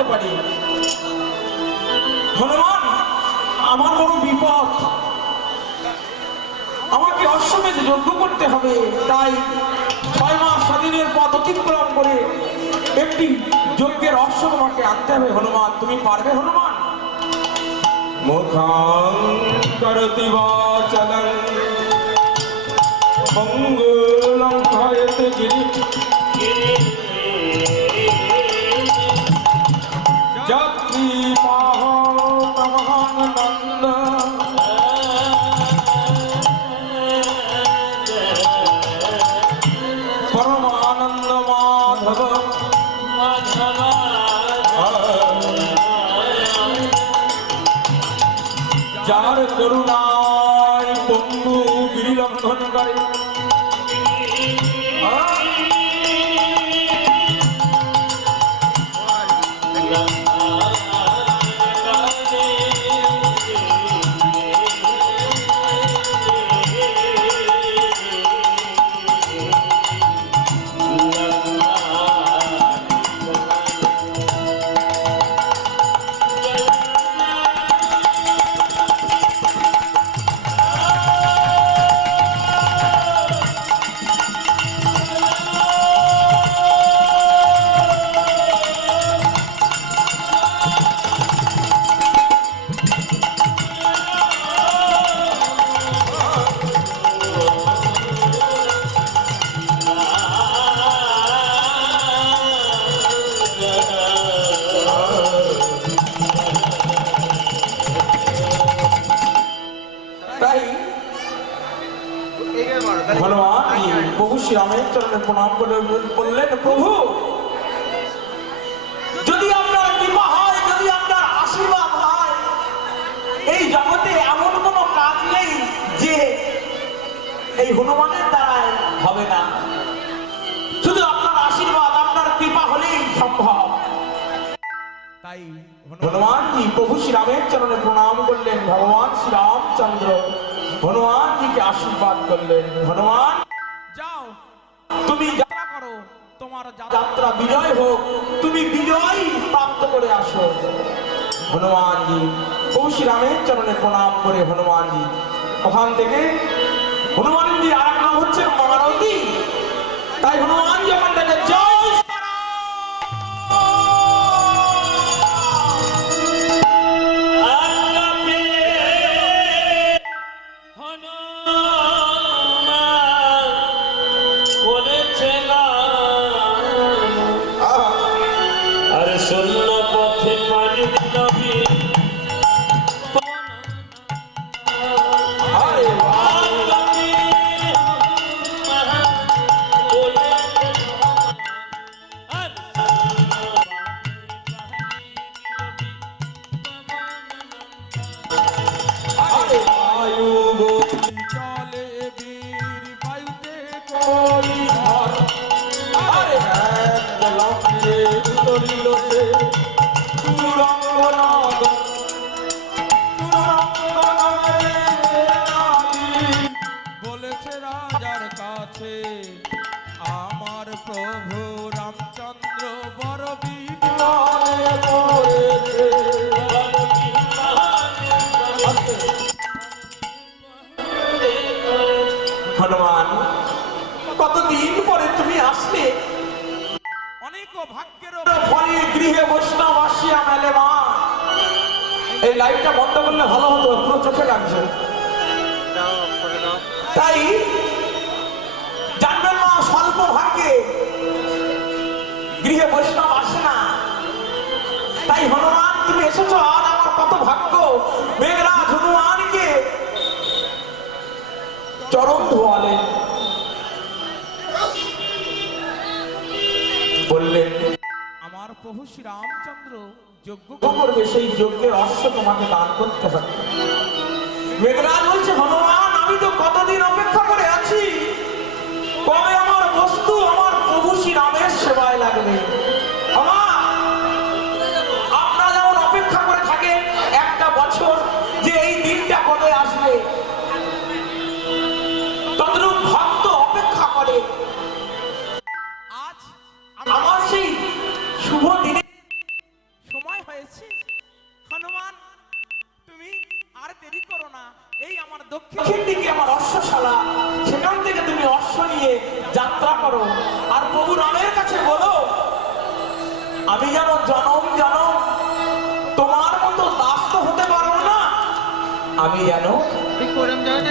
করতে পারি। হনুমান আমার বড় বিপদ। আমাকে অশ্বমেধ যজ্ঞ করতে হবে। তাই ছয় মাস স্বাধীনের পথ অতিক্রম করে একটি যজ্ঞের অশ্ব তোমাকে আনতে হবে, হনুমান। তুমি পারবে, হনুমান? মুখাং করতি বাচলং মঙ্গলং যার করে বললেন প্রভু। যদি আপনার কৃপা হয় যদি আপনার আশীর্বাদ হয় এই জগতে এমন কোন কাজ নেই যে এই হনুমানের দ্বারাই হবে না। শুধু আপনার আশীর্বাদ আপনার কৃপা হলেই সম্ভব। তাই হনুমানজি প্রভু শ্রীরামের চরণে প্রণাম করলেন? ভগবান শ্রীরামচন্দ্র হনুমানজিকে আশীর্বাদ করলেন। হনুমান যাও। তুমি তোমার যাত্রা বিজয় হোক, তুমি বিজয় প্রাপ্ত করে আসো। হনুমানজি কৌশী শ্রীরামের চরণে প্রণাম করে হনুমানজি। ওখান থেকে হনুমানজি আর নাম হচ্ছে মারতি তাই হনুমান যখন দেখে রাজার কাছে। আমার প্রভু রামচন্দ্র বড় হনুমান কতদিন পরে তুমি আসলে? অনেক ভাগ্যের ফলে গৃহে বৈষ্ণব আসিয়া মেলে মা। এই লাইটটা বন্ধ করলে ভালো হতো চোখে লাগছে। তাই জানবেন মা স্বল্প ভাগ্যে গৃহে বৈষ্ণব আসে না। তাই হনুমান তুমি এসেছ আর আমার কত ভাগ্য। মেঘরাজ হনুমানকে চরম ধোয়ালে। বললেন আমার প্রভু শ্রী রামচন্দ্র যোগ্য যজ্ঞ করবে সেই যজ্ঞের অশ্ব তোমাকে দান করতে হবে। মেঘরাজ বলছে হনুমান কতদিন অপেক্ষা করে আছি? কবে আমার আমি যেন জনম জনম। তোমার মতো দাস তো হতে পারব না। আমি যেন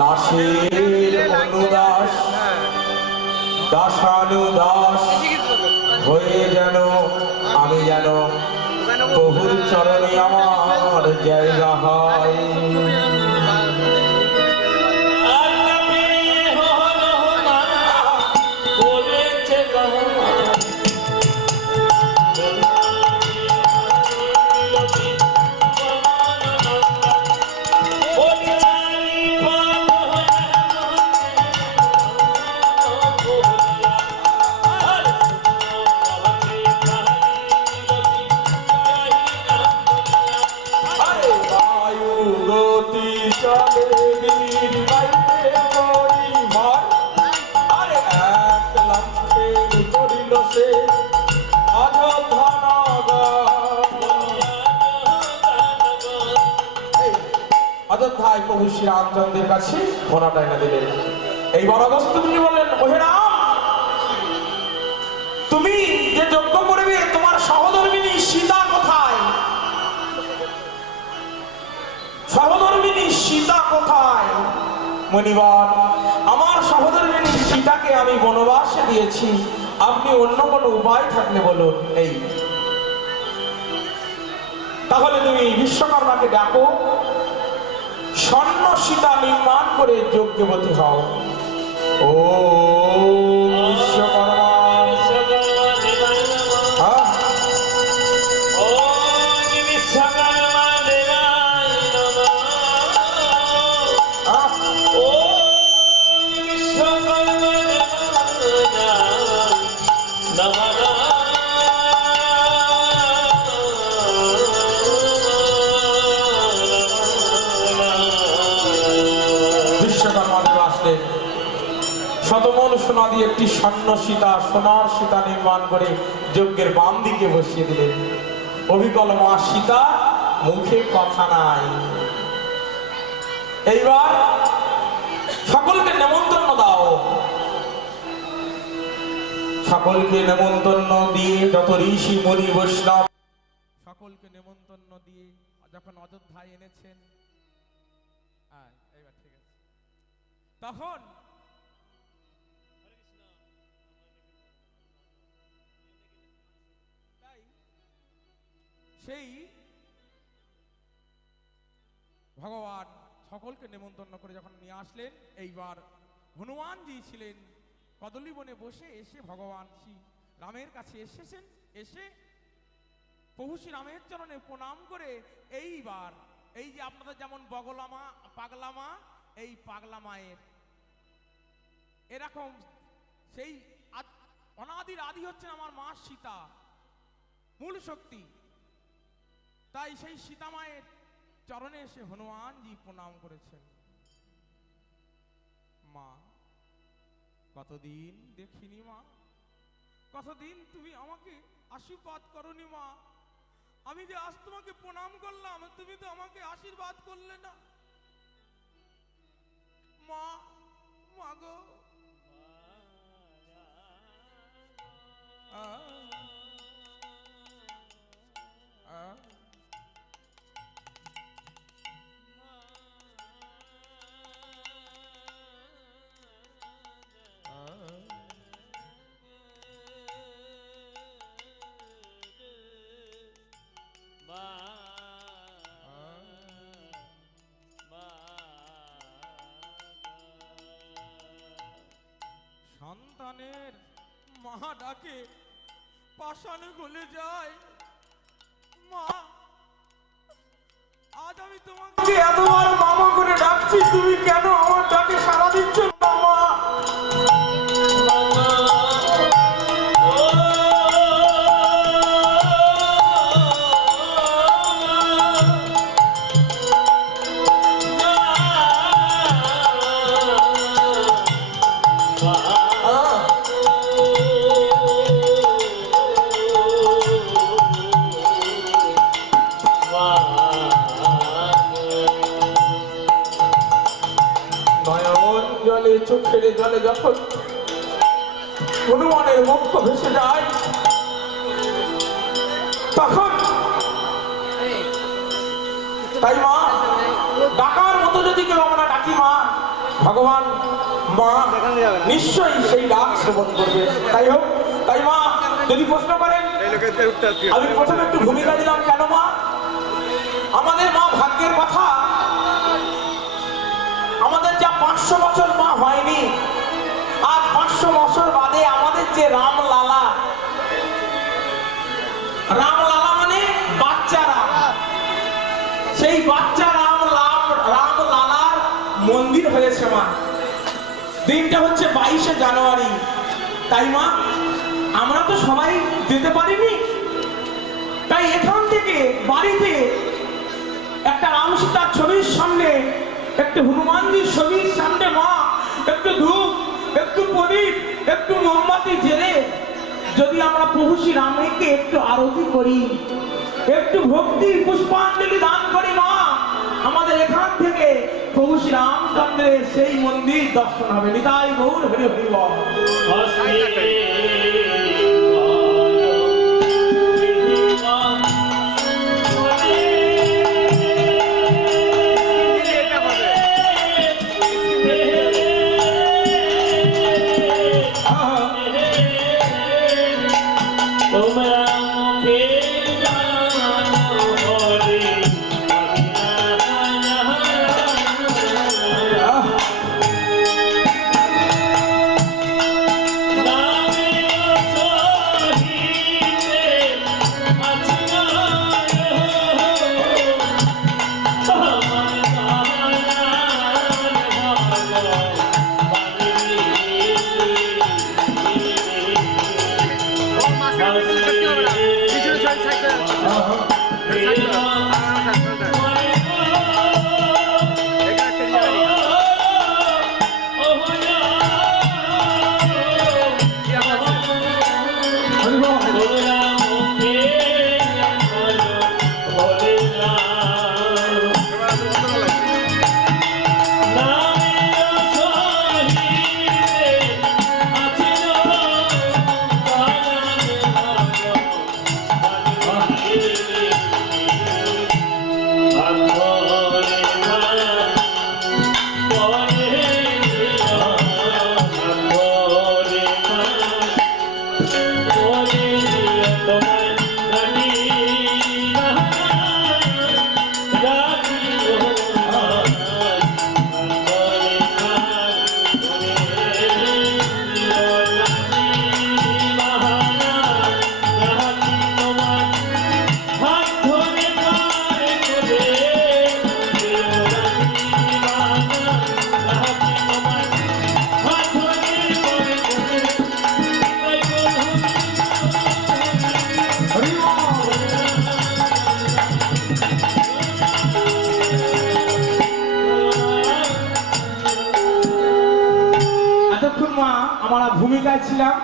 দাসের অনুদাস, দাসানুদাস হয়ে যেন আমি যেন প্রভুর চরণে আমার জায়গা হয়। অযোধ্যায় প্রভু শ্রী রামচন্দ্রের কাছে ঘোড়াটা এনে দিলেন। এইবার অগস্ত তিনি বললেন, ওহে রাম, তুমি যে যজ্ঞ করবে, তোমার সহধর্মিনী সীতা কোথায়? সহধর্মিনী সীতা কোথায়? মণিবার আমার সহধর্মিনী সীতাকে আমি বনবাসে দিয়েছি। আপনি অন্য কোনো উপায় থাকলে বলুন, এই। তাহলে তুমি বিশ্বকর্মাকে ডাকো স্বর্ণ সীতা নির্মাণ করে যজ্ঞবতী হও। ও শতমন সোনা দিয়ে একটি স্বর্ণ সীতা, সোনার সীতা নির্মাণ করে যজ্ঞের বাম দিকে বসিয়ে দিলেন। অবিকল মা সীতা, মুখে কথা নাই। এইবার সকলকে নেমন্তন্ন দাও। সকলকে নেমন্তন্ন দিয়ে যত ঋষি, মুনি, বৈষ্ণব, সকলকে নেমন্তন্ন দিয়ে যখন অযোধ্যায় এনেছেন ঠিক আছে। তখন সেই ভগবান সকলকে নেমন্তন্ন করে যখন নিয়ে আসলেন, এইবার হনুমানজি ছিলেন কদলী বনে বসে এসে ভগবান শ্রী রামের কাছে এসেছেন, এসে প্রভু শ্রী রামের চরণে প্রণাম করে এইবার, এই যে আপনাদের যেমন বগলামা, পাগলামা, এই পাগলা মায়ের এরকম সেই অনাদির আদি হচ্ছে আমার মা সীতা, মূল শক্তি। তাই সেই সীতা মায়ের চরণে এসে হনুমানজি প্রণাম করেছেন। মা, কতদিন দেখিনি মা? কতদিন তুমি আমাকে আশীর্বাদ করনি মা? আমি যে আজ তোমাকে প্রণাম করলাম, তুমি তো আমাকে আশীর্বাদ করলে না। মা সন্তানের মা ডাকে, পাষাণে গলে যায়। মা, আজ আমি তোমাকে এত এতবার মামা করে ডাকছি, তুমি কেন আমার ডাকে সারা দিচ্ছ যখন রামের মুখ্য ভেসে যায়। তখন তাই মা ডাকার মতো যদি কেউ আমরা ডাকি মা ভগবান মা নিশ্চয়ই সেই ডাক শ্রবণ করবে। তাই হোক তাই মা যদি প্রশ্ন করেন আমি প্রথমে একটু ভূমিকা দিলাম কেন মা? আমাদের মা ভাগ্যের কথা। আমাদের যা পাঁচশো বছর মা হয়নি আজ পাঁচশো বছর বাদে আমাদের যে রাম লালা রাম লালা মানে বাচ্চা রাম সেই বাচ্চা রাম রাম রাম লালার মন্দির হয়েছে মা। দিনটা হচ্ছে বাইশে জানুয়ারি। তাই মা, আমরা তো সবাই যেতে পারিনি। তাই এখান থেকে বাড়িতে একটা রাম সীতার ছবির সামনে, একটু হনুমানজির ছবির সামনে মা, একটু ধূপ একটু প্রদীপ, একটু মোমবাতি জেলে যদি আমরা প্রভু শ্রী রামকে একটু আরতি করি, একটু ভক্তি পুষ্পাঞ্জলি দান করি মা, আমাদের এখান থেকে প্রভু শ্রী রামচন্দ্রের সেই মন্দির দর্শন হবে। নিতাই গৌর হরি হরি ভূমিকায় ছিলাম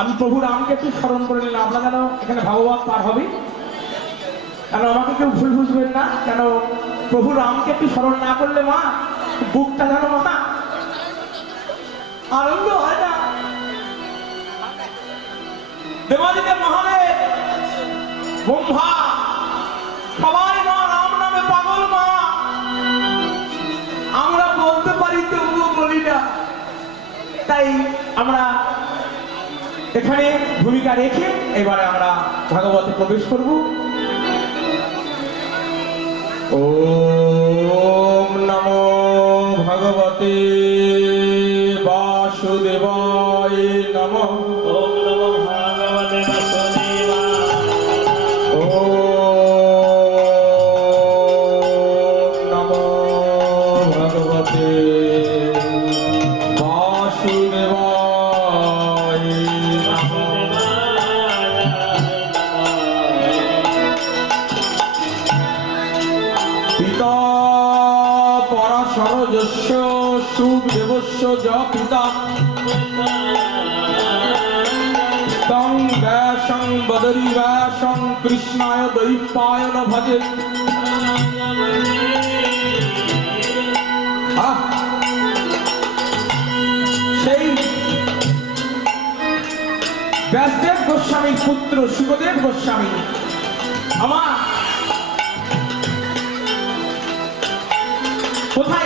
আমি প্রভু রামকে একটু স্মরণ করে নিলাম। আপনারা কেন এখানে ভাগবত পার হবে। কেন আমাকে কেউ ভুল বুঝবেন না? কেন প্রভু রামকে একটু স্মরণ না করলে মা, বুকটা যেন মা আনন্দ হয় না। দেবাদিদেব মহাদেব, ব্রহ্মা, সবাই মা, রাম নামে পাগল মা। আমরা বলতে পারি তবুও বলি না। তাই আমরা এখানে ভূমিকা রেখে এবারে আমরা ভাগবতে প্রবেশ করব। ওম নমো ভগবতে বাসুদেবায় जपिता तं वैशं बदरि वैशं कृष्णाय दैपायन भजे সেই ব্যাসদেব গোস্বামীর পুত্র সুখদেব আমার কোথায়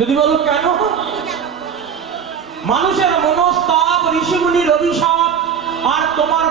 যদি বলো কেন? মানুষের মনস্তাপ রবি শম আর তোমার